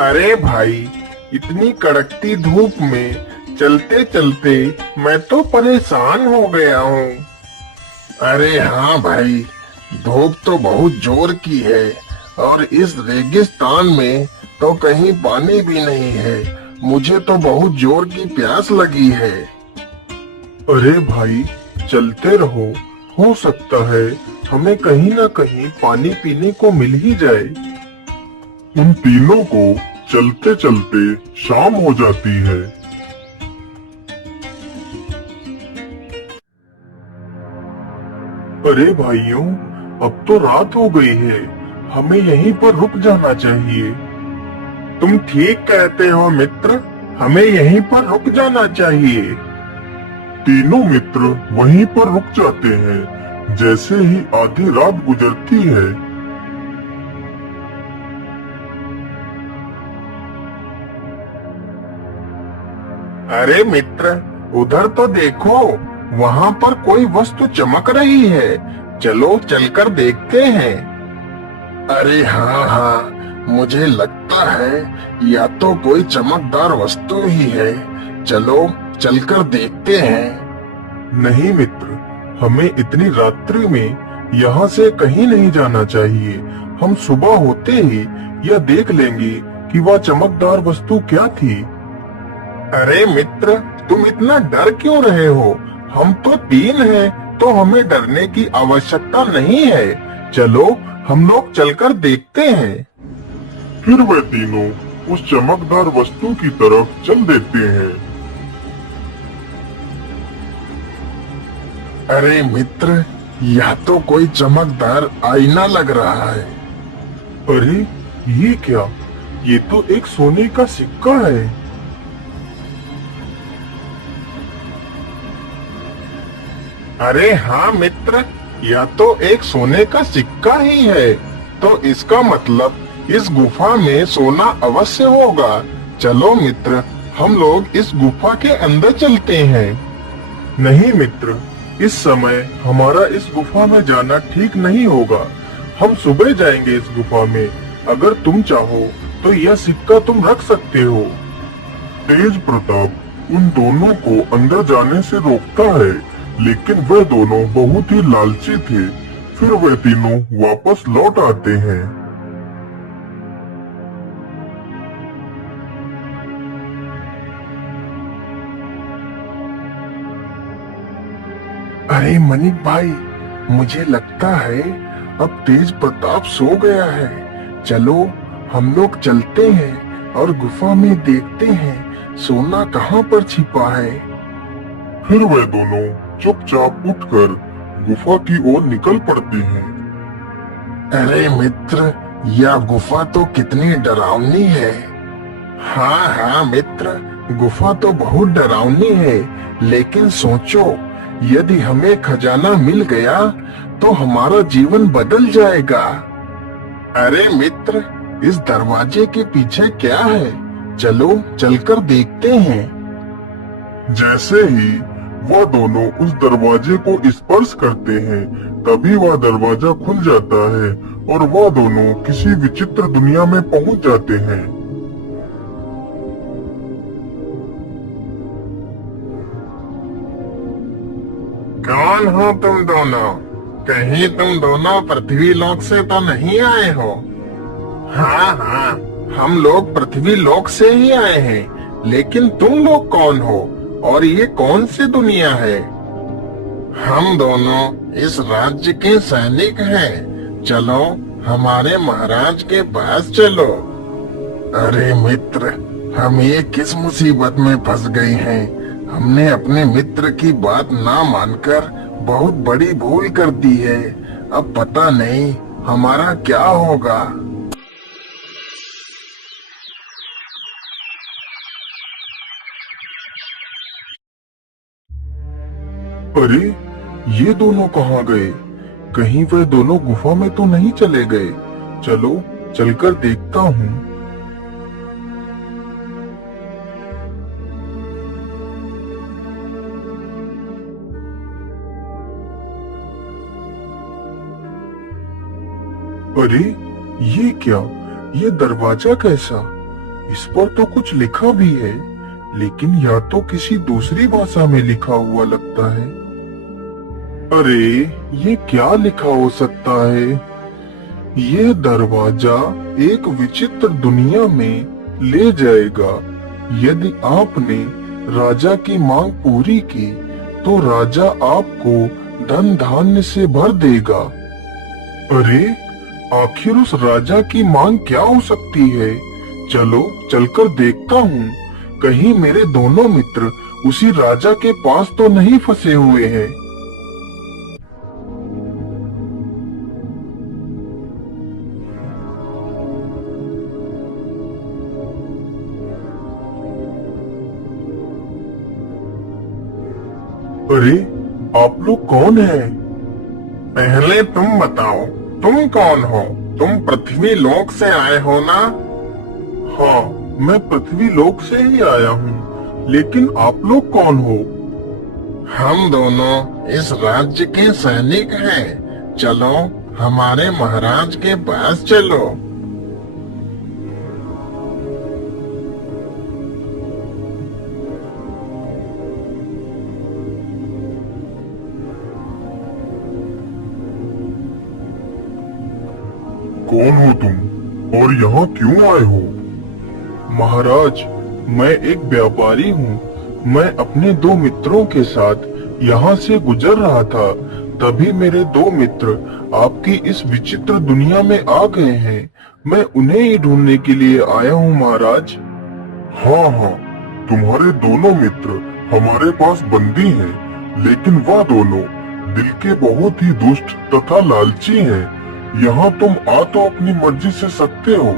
अरे भाई, इतनी कड़कती धूप में चलते चलते मैं तो परेशान हो गया हूँ। अरे हाँ भाई, धूप तो बहुत जोर की है और इस रेगिस्तान में तो कहीं पानी भी नहीं है। मुझे तो बहुत जोर की प्यास लगी है। अरे भाई, चलते रहो। हो सकता है हमें कहीं ना कहीं पानी पीने को मिल ही जाए। उन तीनों को चलते चलते शाम हो जाती है। अरे भाइयों, अब तो रात हो गई है। हमें यहीं पर रुक जाना चाहिए। तुम ठीक कहते हो मित्र, हमें यहीं पर रुक जाना चाहिए। तीनों मित्र वहीं पर रुक जाते हैं जैसे ही आधी रात गुजरती है। अरे मित्र, उधर तो देखो, वहाँ पर कोई वस्तु चमक रही है। चलो चलकर देखते हैं। अरे हाँ हाँ, मुझे लगता है या तो कोई चमकदार वस्तु ही है। चलो चलकर देखते हैं। नहीं मित्र, हमें इतनी रात्रि में यहाँ से कहीं नहीं जाना चाहिए। हम सुबह होते ही यह देख लेंगे कि वह चमकदार वस्तु क्या थी। अरे मित्र, तुम इतना डर क्यों रहे हो? हम तो तीन हैं, तो हमें डरने की आवश्यकता नहीं है। चलो हम लोग चलकर देखते हैं। फिर वे तीनों उस चमकदार वस्तु की तरफ चल देते हैं। अरे मित्र, यह तो कोई चमकदार आईना लग रहा है। अरे ये क्या? ये तो एक सोने का सिक्का है। अरे हाँ मित्र, यह तो एक सोने का सिक्का ही है। तो इसका मतलब इस गुफा में सोना अवश्य होगा। चलो मित्र, हम लोग इस गुफा के अंदर चलते हैं। नहीं मित्र, इस समय हमारा इस गुफा में जाना ठीक नहीं होगा। हम सुबह जाएंगे इस गुफा में। अगर तुम चाहो तो यह सिक्का तुम रख सकते हो। तेज प्रताप उन दोनों को अंदर जाने से रोकता है, लेकिन वे दोनों बहुत ही लालची थे। फिर वे तीनों वापस लौट आते हैं। अरे मनिक भाई, मुझे लगता है अब तेज प्रताप सो गया है। चलो हम लोग चलते हैं और गुफा में देखते हैं सोना कहाँ पर छिपा है। फिर वे दोनों चुपचाप उठकर गुफा की ओर निकल पड़ते हैं। अरे मित्र, यह गुफा तो कितनी डरावनी है। हाँ हाँ मित्र, गुफा तो बहुत डरावनी है, लेकिन सोचो, यदि हमें खजाना मिल गया तो हमारा जीवन बदल जाएगा। अरे मित्र, इस दरवाजे के पीछे क्या है? चलो चलकर देखते हैं। जैसे ही वह दोनों उस दरवाजे को स्पर्श करते हैं, तभी वह दरवाजा खुल जाता है और वह दोनों किसी विचित्र दुनिया में पहुंच जाते हैं। कौन हो तुम दोनों? कहीं तुम दोनों पृथ्वी लोक से तो नहीं आए हो? हाँ हाँ, हम लोग पृथ्वी लोक से ही आए हैं, लेकिन तुम लोग कौन हो और ये कौन सी दुनिया है? हम दोनों इस राज्य के सैनिक हैं। चलो हमारे महाराज के पास चलो। अरे मित्र, हम ये किस मुसीबत में फंस गए हैं? हमने अपने मित्र की बात ना मानकर बहुत बड़ी भूल कर दी है। अब पता नहीं हमारा क्या होगा। अरे ये दोनों कहाँ गए? कहीं वे दोनों गुफा में तो नहीं चले गए? चलो चलकर देखता हूँ। अरे ये क्या? ये दरवाजा कैसा? इस पर तो कुछ लिखा भी है, लेकिन या तो किसी दूसरी भाषा में लिखा हुआ लगता है। अरे, ये क्या लिखा हो सकता है? ये दरवाजा एक विचित्र दुनिया में ले जाएगा। यदि आपने राजा की मांग पूरी की, तो राजा आपको धन धान्य से भर देगा। अरे, आखिर उस राजा की मांग क्या हो सकती है? चलो चलकर देखता हूँ, कहीं मेरे दोनों मित्र उसी राजा के पास तो नहीं फंसे हुए हैं। अरे, आप लोग कौन हैं? पहले तुम बताओ, तुम कौन हो? तुम पृथ्वी लोक से आए हो ना? हाँ, मैं पृथ्वी लोक से ही आया हूँ, लेकिन आप लोग कौन हो? हम दोनों इस राज्य के सैनिक हैं। चलो हमारे महाराज के पास चलो। कौन हो तुम और यहाँ क्यों आए हो? महाराज, मैं एक व्यापारी हूँ। मैं अपने दो मित्रों के साथ यहाँ से गुजर रहा था, तभी मेरे दो मित्र आपकी इस विचित्र दुनिया में आ गए हैं। मैं उन्हें ही ढूंढने के लिए आया हूँ महाराज। हाँ हाँ, तुम्हारे दोनों मित्र हमारे पास बंदी हैं, लेकिन वह दोनों दिल के बहुत ही दुष्ट तथा लालची हैं। यहाँ तुम आ तो अपनी मर्जी से सकते हो,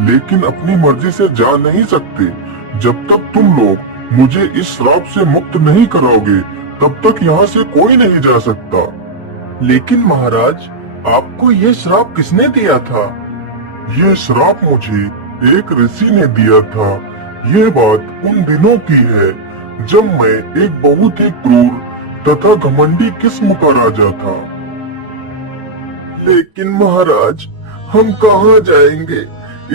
लेकिन अपनी मर्जी से जा नहीं सकते। जब तक तुम लोग मुझे इस श्राप से मुक्त नहीं कराओगे, तब तक यहाँ से कोई नहीं जा सकता। लेकिन महाराज, आपको ये श्राप किसने दिया था? ये श्राप मुझे एक ऋषि ने दिया था। ये बात उन दिनों की है जब मैं एक बहुत ही क्रूर तथा घमंडी किस्म का राजा था। लेकिन महाराज, हम कहाँ जाएंगे?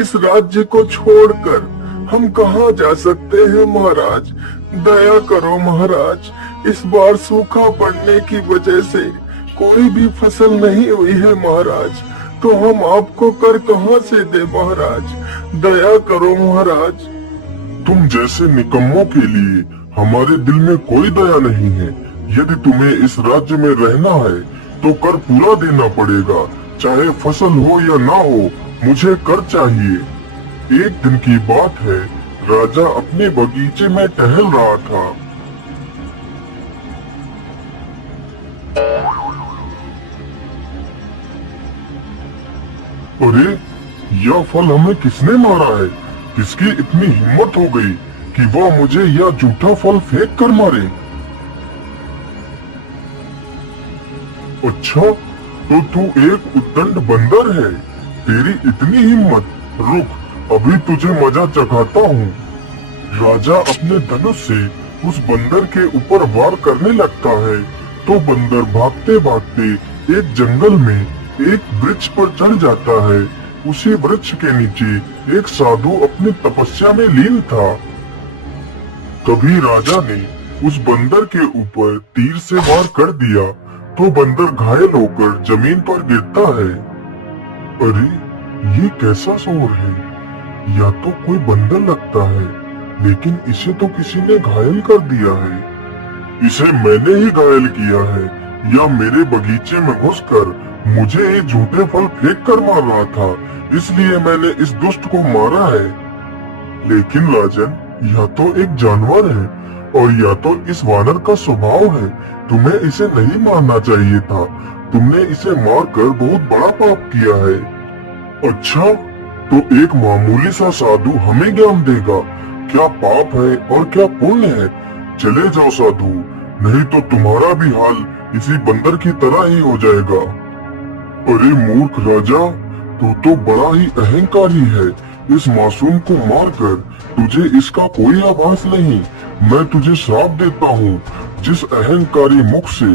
इस राज्य को छोड़कर हम कहाँ जा सकते हैं महाराज? दया करो महाराज, इस बार सूखा पड़ने की वजह से कोई भी फसल नहीं हुई है महाराज, तो हम आपको कर कहाँ से दे महाराज? दया करो महाराज। तुम जैसे निकम्मों के लिए हमारे दिल में कोई दया नहीं है। यदि तुम्हें इस राज्य में रहना है तो कर पूरा देना पड़ेगा, चाहे फसल हो या ना हो, मुझे कर चाहिए। एक दिन की बात है, राजा अपने बगीचे में टहल रहा था। अरे, यह फल हमें किसने मारा है? किसकी इतनी हिम्मत हो गई कि वह मुझे यह जूठा फल फेंक कर मारे? अच्छा, तो तू एक उद्दंड बंदर है। तेरी इतनी हिम्मत, रुक, अभी तुझे मजा चखाता हूँ। राजा अपने धनुष से उस बंदर के ऊपर वार करने लगता है, तो बंदर भागते भागते एक जंगल में एक वृक्ष पर चढ़ जाता है। उसी वृक्ष के नीचे एक साधु अपनी तपस्या में लीन था। तभी राजा ने उस बंदर के ऊपर तीर से वार कर दिया, तो बंदर घायल होकर जमीन पर गिरता है। अरे, ये कैसा शोर है? या तो कोई बंदर लगता है, लेकिन इसे तो किसी ने घायल कर दिया है। इसे मैंने ही घायल किया है, या मेरे बगीचे में घुसकर मुझे ये झूठे फल फेंक कर मार रहा था, इसलिए मैंने इस दुष्ट को मारा है। लेकिन राजन, यह तो एक जानवर है, और या तो इस वानर का स्वभाव है। तुम्हें इसे नहीं मारना चाहिए था। तुमने इसे मारकर बहुत बड़ा पाप किया है। अच्छा, तो एक मामूली सा साधु हमें ज्ञान देगा क्या पाप है और क्या पुण्य है। चले जाओ साधु, नहीं तो तुम्हारा भी हाल इसी बंदर की तरह ही हो जाएगा। अरे मूर्ख राजा, तू तो बड़ा ही अहंकारी है। इस मासूम को मारकर तुझे इसका कोई आभास नहीं। मैं तुझे श्राप देता हूँ, जिस अहंकारी मुख से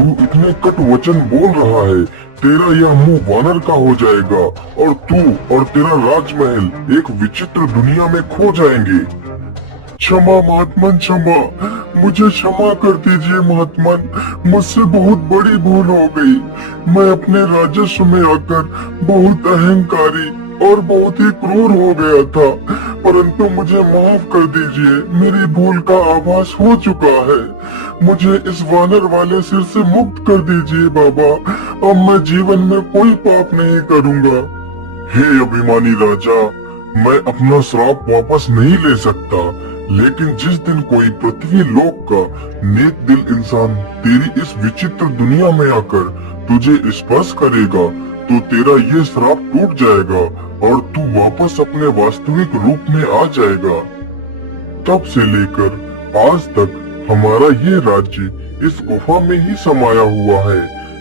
तू इतने कट वचन बोल रहा है? तेरा यह मुंह वानर का हो जाएगा और तू और तेरा राजमहल एक विचित्र दुनिया में खो जाएंगे। क्षमा महात्मन, क्षमा, मुझे क्षमा कर दीजिए महात्मन, मुझसे बहुत बड़ी भूल हो गई। मैं अपने राजस्व में आकर बहुत अहंकारी और बहुत ही क्रूर हो गया था, परंतु मुझे माफ कर दीजिए, मेरी भूल का आभास हो चुका है। मुझे इस वानर वाले सिर से मुक्त कर दीजिए बाबा, अब मैं जीवन में कोई पाप नहीं करूँगा। हे अभिमानी राजा, मैं अपना श्राप वापस नहीं ले सकता, लेकिन जिस दिन कोई पृथ्वी लोक का नेक दिल इंसान तेरी इस विचित्र दुनिया में आकर तुझे स्पर्श करेगा तो तेरा ये श्राप टूट जाएगा और तू वापस अपने वास्तविक रूप में आ जाएगा। तब से लेकर आज तक हमारा ये राज्य इस गुफा में ही समाया हुआ है,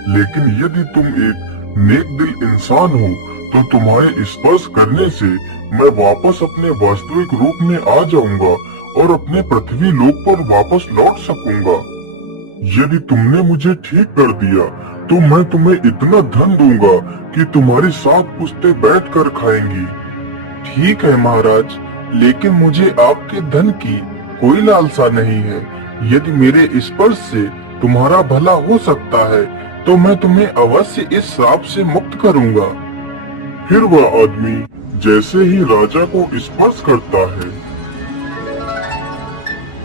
लेकिन यदि तुम एक नेक दिल इंसान हो तो तुम्हारे स्पर्श करने से मैं वापस अपने वास्तविक रूप में आ जाऊंगा और अपने पृथ्वी लोक पर वापस लौट सकूंगा। यदि तुमने मुझे ठीक कर दिया तो मैं तुम्हें इतना धन दूंगा कि तुम्हारी 7 पुश्तें बैठकर खाएंगी। ठीक है महाराज, लेकिन मुझे आपके धन की कोई लालसा नहीं है। यदि मेरे स्पर्श से तुम्हारा भला हो सकता है तो मैं तुम्हें अवश्य इस श्राप से मुक्त करूंगा। फिर वह आदमी जैसे ही राजा को स्पर्श करता है,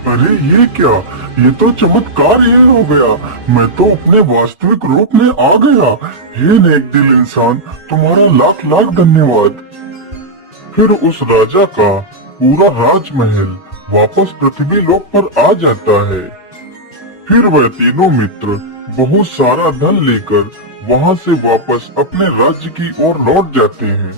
अरे ये क्या, ये तो चमत्कार ही हो गया, मैं तो अपने वास्तविक रूप में आ गया। हे नेक दिल इंसान, तुम्हारा लाख लाख धन्यवाद। फिर उस राजा का पूरा राजमहल वापस पृथ्वी लोक पर आ जाता है। फिर वह तीनों मित्र बहुत सारा धन लेकर वहां से वापस अपने राज्य की ओर लौट जाते हैं।